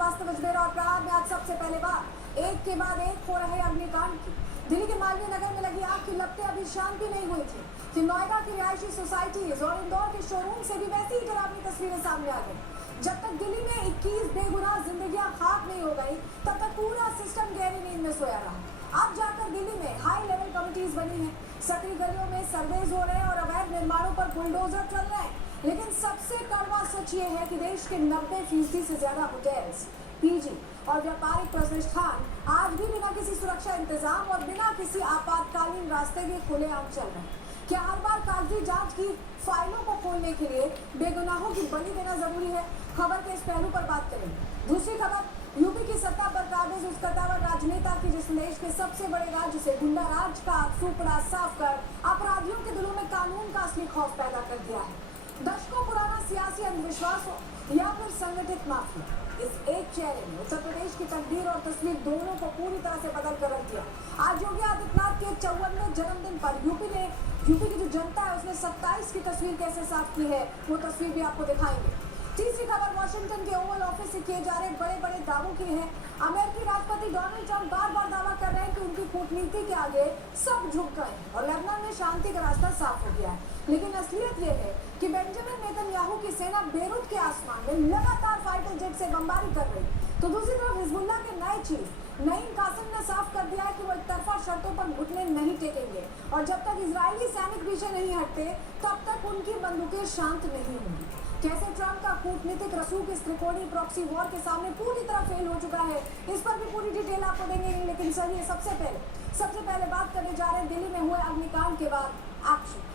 श्रीवास्तव अजमेर और प्रहार में आज सबसे पहले बात एक के बाद एक हो रहे अग्निकांड की। दिल्ली के मालवीय नगर में लगी आग की लपटें अभी शांत भी नहीं हुई थी कि नोएडा की रिहायशी सोसाइटीज और इंदौर के शोरूम से भी वैसी ही डरावनी तस्वीरें सामने आ गई। जब तक दिल्ली में 21 बेगुनाह जिंदगियां खाक नहीं हो गई, तब तक पूरा सिस्टम गहरी नींद में सोया रहा। अब जाकर दिल्ली में हाई लेवल कमिटीज बनी है, सक्रिय गलियों में सर्वेज हो रहे हैं और अवैध निर्माणों पर बुलडोजर चल रहे हैं। लेकिन सबसे कड़वा सच ये है कि देश के 90% से ज्यादा होटल्स, पीजी और व्यापारिक प्रतिष्ठान आज भी बिना किसी सुरक्षा इंतजाम और बिना किसी आपातकालीन रास्ते के खुलेआम चल रहे हैं। क्या हर बार कागजी जांच की फाइलों को खोलने के लिए बेगुनाहों की बलि देना जरूरी है? खबर के इस पहलू पर बात करेंगे। दूसरी खबर, यूपी की सत्ता पर काबिज उस कद्दावर राजनेता की जिस देश के सबसे बड़े राज्य से गुंडा राज का सुपड़ा साफ कर अपराधियों के दिलों में कानून का असली खौफ पैदा कर दिया है। दशकों पुराना सियासी अंधविश्वास हो या फिर संगठित माफिया, इस एक चेहरे ने उत्तर प्रदेश की तकदीर और तस्वीर दोनों को पूरी तरह से बदल कर रख दिया। आज योगी आदित्यनाथ के 54वें जन्मदिन पर यूपी की जो जनता है उसने 27 की तस्वीर कैसे साफ की है, वो तस्वीर भी आपको दिखाएंगे। तीसरी खबर, वाशिंगटन के ओवल ऑफिस से किए जा रहे बड़े बड़े दावों की है। अमेरिकी राष्ट्रपति डोनाल्ड ट्रंप बार बार दावा कर रहे हैं कि उनकी कूटनीति के आगे सब झुक गए और लेबनान में शांति का रास्ता साफ हो गया है। लेकिन असलियत ये है कि बेंजामिन नेतन्याहू की सेना बेरूत के आसमान में लगातार फाइटर जेट से बमबारी कर रही। तो दूसरी तरफ हिजबुल्लाह के नए चीफ नईम कासिम ने साफ कर दिया है कि वो एकतरफा शर्तों पर घुटने नहीं टेकेंगे और जब तक इजरायली सैनिक पीछे नहीं हटते तब तक उनकी बंदूकें शांत नहीं होंगी। कैसे ट्रंप का कूटनीतिक रसूख इस त्रिकोणीय प्रॉक्सी वॉर के सामने पूरी तरह फेल हो चुका है, इस पर भी पूरी डिटेल आपको देंगे। लेकिन चलिए सबसे पहले बात करने जा रहे हैं दिल्ली में हुए अग्निकांड के बाद एक्शन।